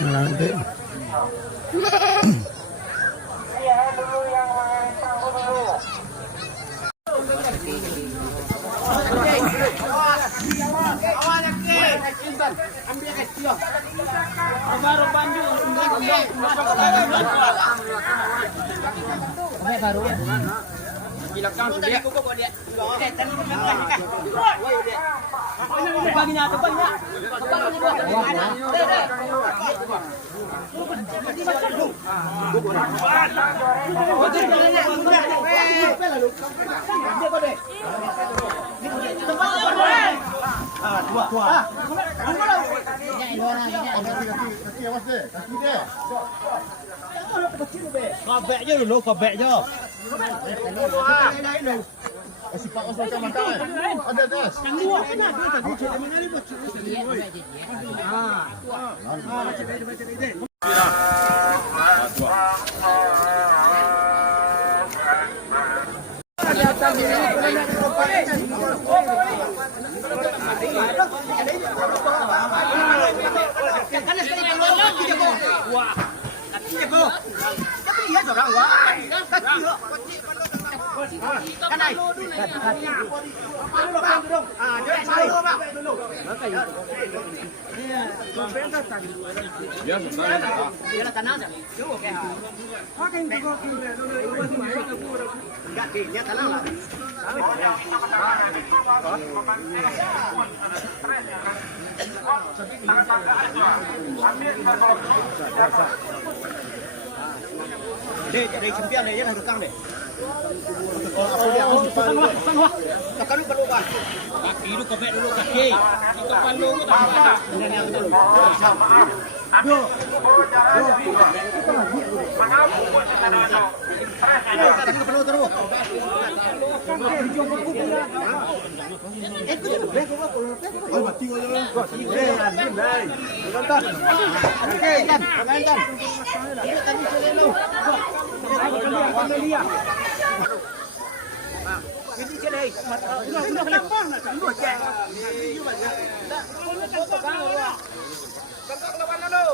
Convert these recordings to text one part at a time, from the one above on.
Nanti. Baru Bilangkan dia. Kobek je dulu, kobek je. Sipak kau suka makan. Ada das. Đây champion này rất là căng này. Tekan lu perlu kan? Kaki lu kebek dulu kaki. Di depan lu ini yang dulu.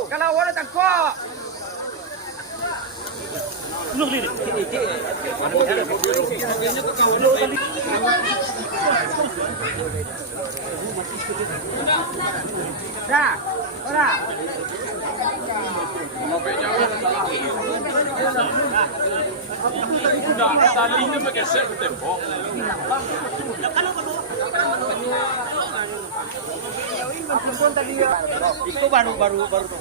Kalau orang tangkap. Dah, ora. Udah, talinya pakai set tempo. Itu baru juga.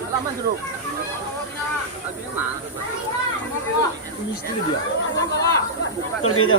Halaman dulu. Ini istri dia. Terbeda.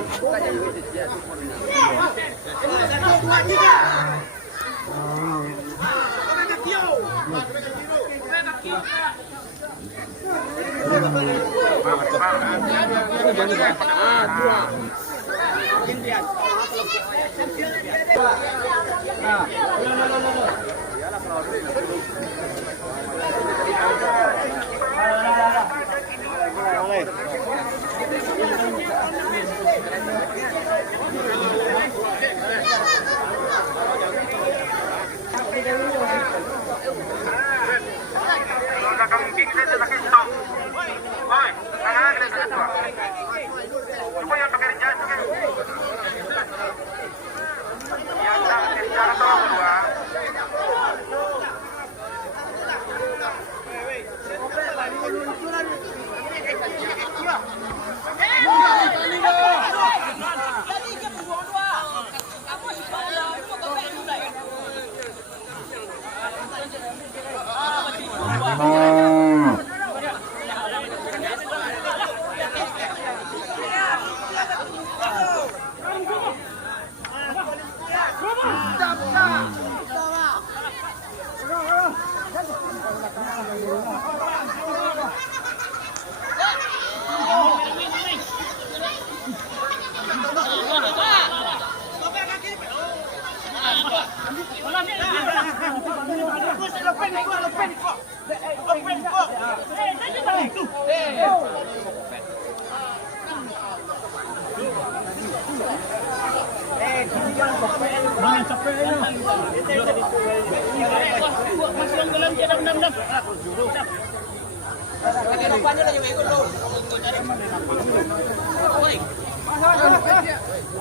depannya lah yang ikut lo.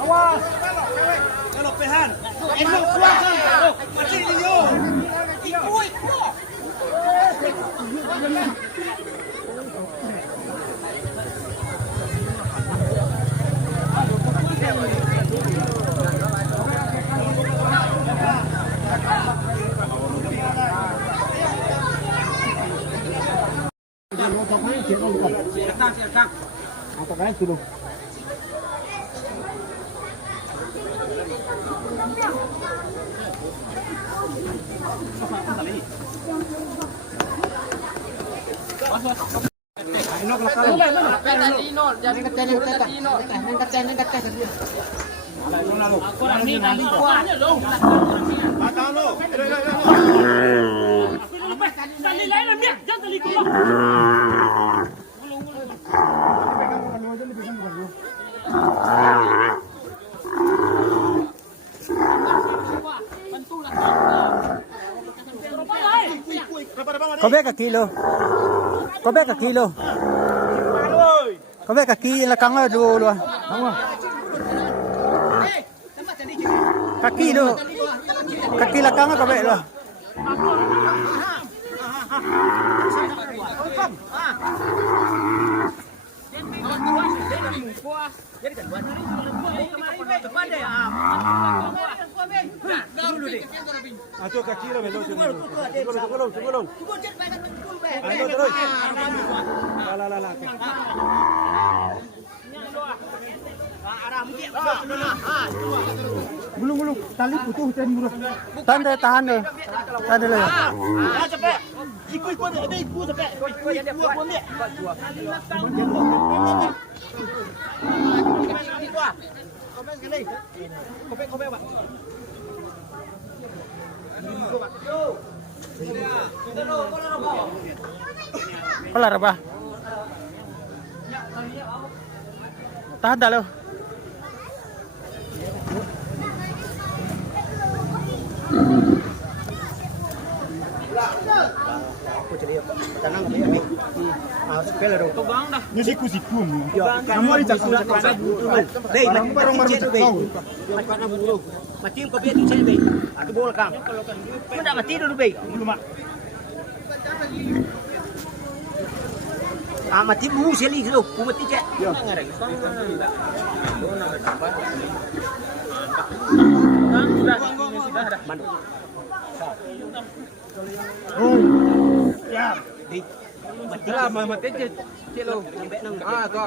Awas. Kalau pehan. Elok kuasa. Mati dia. Ikut. Silakan. Apa kan dulu? Có biết cả kilo. Có biết cả kilo. Có biết cả kilo là căng ở đùa luôn. Đúng không? Cả kilo. Cả kilo là căng ở có biết luôn. Ayo kaki lo melo tunggu. Ayo terus. La. Belum tali putus dan murah. Tahan deh. Tahan dulu. Cepet. Ikut cepet. Ikut dia. Kopek, Pak. Kelar apa? Tahan dah lo. Ni siku. Kamu ada cakap Dei, parang mati Mati ko biya di be. Aku bola kang. Munda mati dulu be. Mati bu seli dulu. Bu mati je. Ya. Mati lah mati je. Celo. Ko.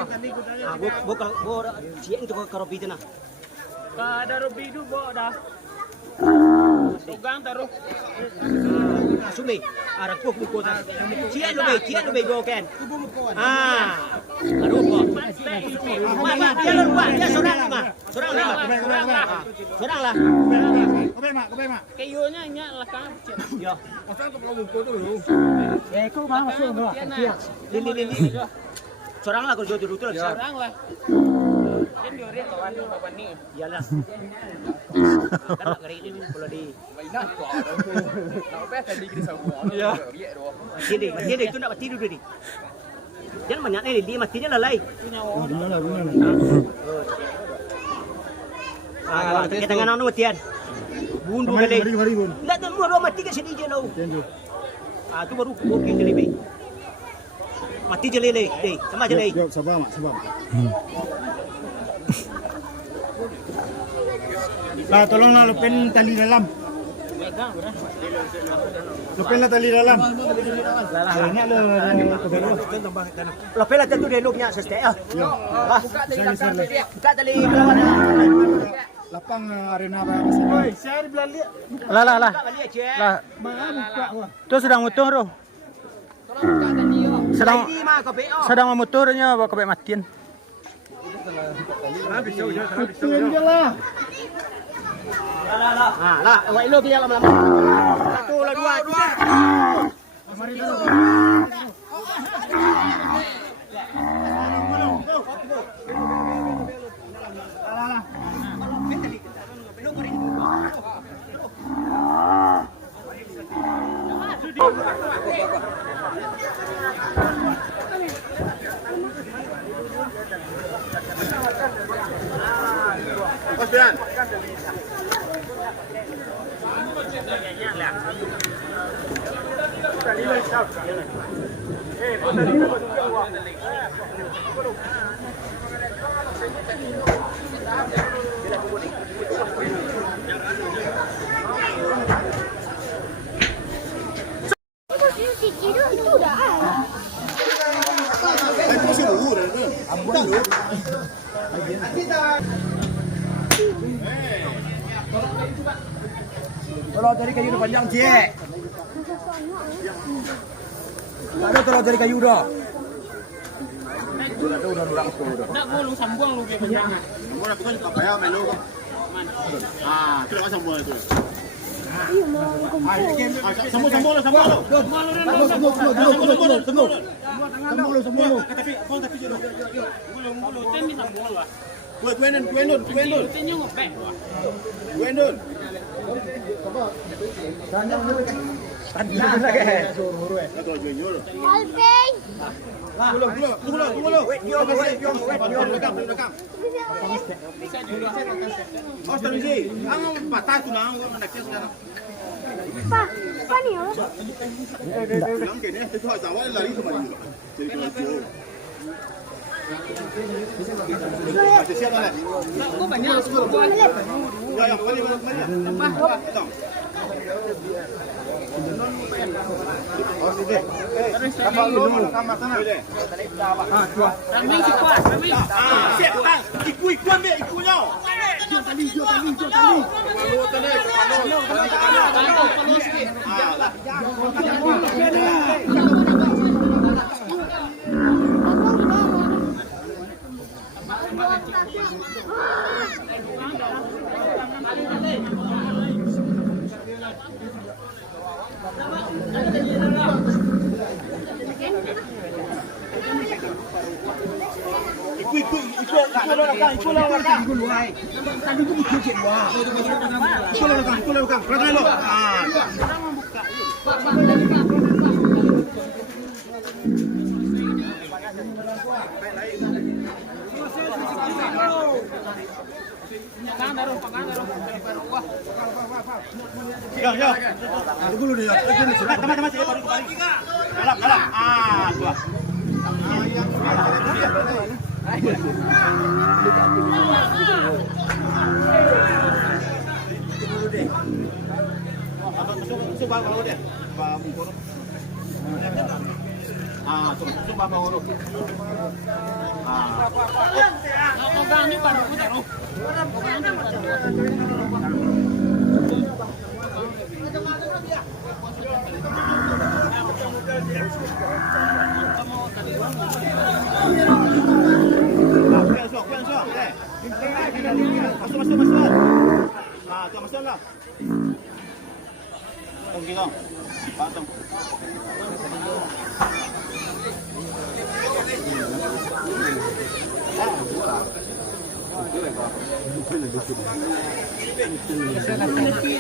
Bo siang tu ko robi na. Kada robi du bo dah. Tugang taruh. Sumi, arah ku dah. Cian lu be go kan. Aduh ko. Dia sorang lah. Sorang lah. Kopek mak. Kayunya nya lah kan. Yo. Asal tu kalau buku dulu. Kau mah masuk enggak? Lili. Sorang lah kalau jodoh tu lah. Sorang lah. Kan diorang kawan bapak ni. Iyalah. Kan nak kari ni pula di. Mainan kau ada tu. Nak apa tadi kita sama. Ya. Dia itu nak mati dulu ni. Jangan banyak ni dia matinya lalai. Kita tangan anu matian. Bundu kali. Nak tu dua mati ke sini je lau. Tu baru booking je lebih. Mati je lele, sama je lele. Sabar mak. Lah tolonglah lepin tali dalam. Lepin tali dalam. Ini ada Lepin lah tu dia lupnya sestek ah. Buka tali lapang arena apa sini. Oi, saya di belakang dia. Lah. balik je. Lah. Mana buka wah. Tu sedang motor tu. Sedang memotornya bawa kebek matian. Itu je lah. Lah, awak elok dia lama-lama. Satu lah dua. Mari dulu. Itu udah Kalau dari kayu udah panjang cek. Ada kalau dari kayu udah. Nak gulung sambung lu kayak panjangan. Mula kita juga bayar melu. Ah, kita kan sambung itu. iya mau kumpul. Sambung. Tapi jodoh. Gulung tem di sambung lah. Kuendun. Tenyo ngopek. Kuendun. Alpeng. Tunggu. Oh, tadi ang patah tu na, nak kes na. Pa nih lo? Yang kene itu jawab lari sama dia. Jadi kalau siapa lah? Aku banyak sekolah. Ya, mari. Tambah. Oh, sini. Tambah dulu, tambah sana. Kambing cepat, kambing. Siap, tang. Ikut ambil, ikutnya. Tali. Kalau sikit. Ya. Tunggu dulu ya. Teman-teman saya baru kembali. Galak. Ah, dua. Masuk. Ah, tu masuklah. Tong. Patong.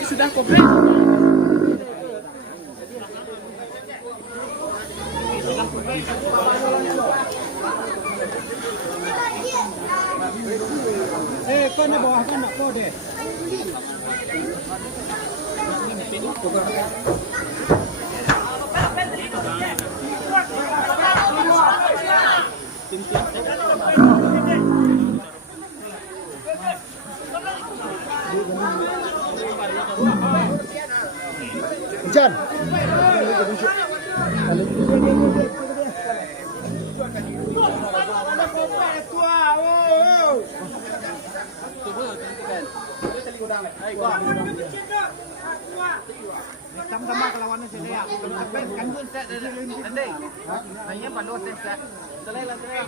Sudah komplit. Kau ni bawah kan nak kau deh. Hujan. Sama-sama kelawannya sini ya. Kan pun set nanti. Hanya pandu set. Selesai.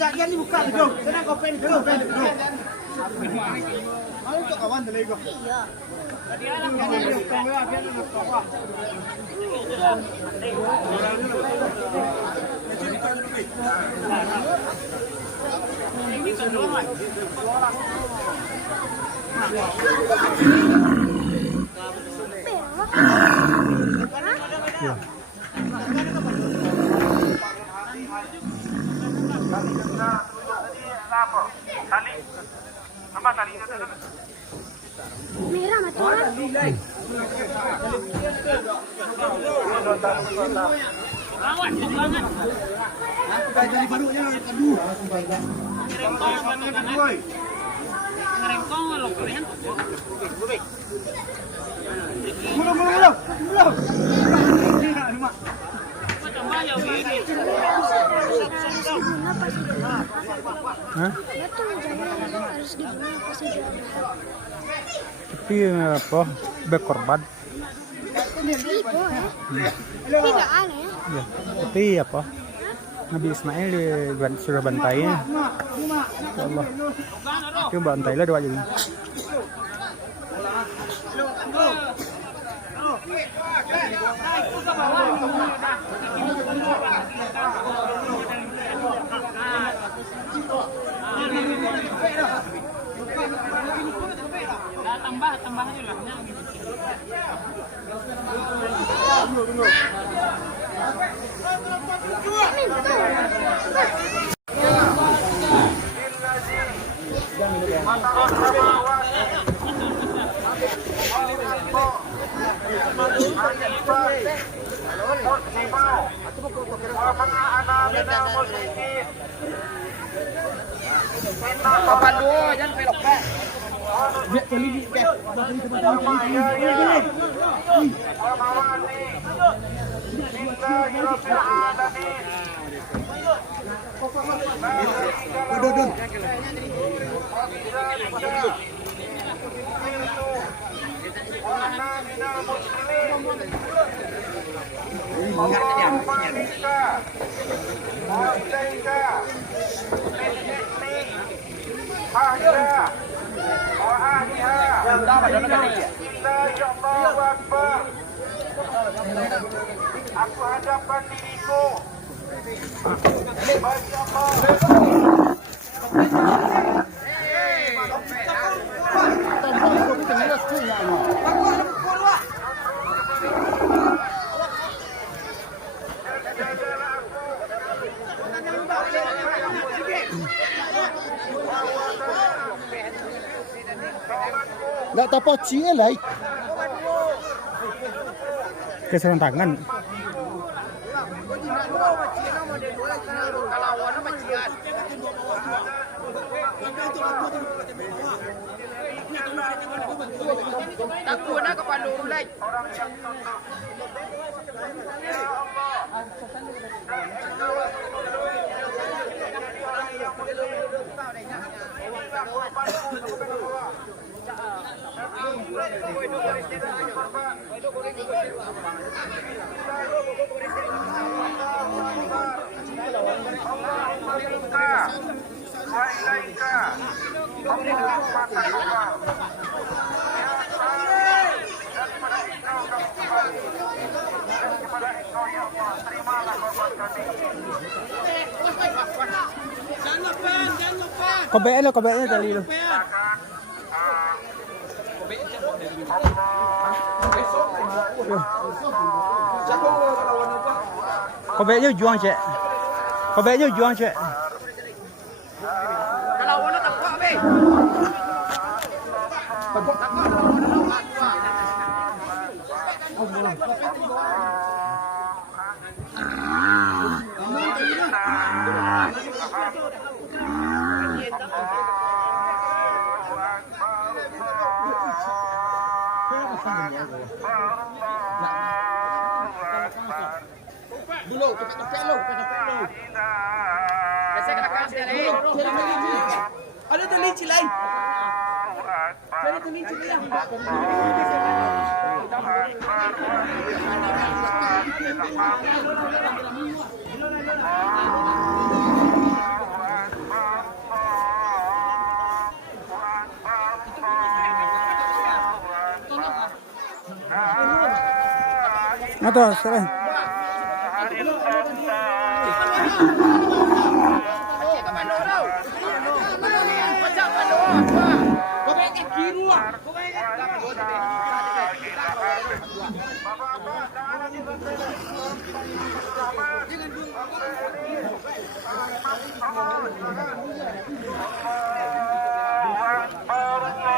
Jangan dibuka dulu. Senang kau pen dulu. Untuk kawan dulu kok. Merah mati orang. Hah? Betul, jangan harus diguna pasti jual. Tapi apa? Berkorban. Tapi nggak aneh ya. Ya. Tapi apa? Nabi Ismail sudah bantainya. Ya Allah. Itu bantai lah doa jadi. Tambah aja lah. Papan dulu, jangan pelok pak. Aku hadapkan diriku bagi Allah. Nggak tahu cie lah. Keseran tangan. Takut nak kepala ulai. Kobe tali lo. Kobe juang cek. Kobe juang cek. Kalau warna tak kuat be. Dulu, tepek lu. Biasa kena kasih ni. Ada tu linci lain. Ada tu linci lain. Ato, sila. Allahu Akbar.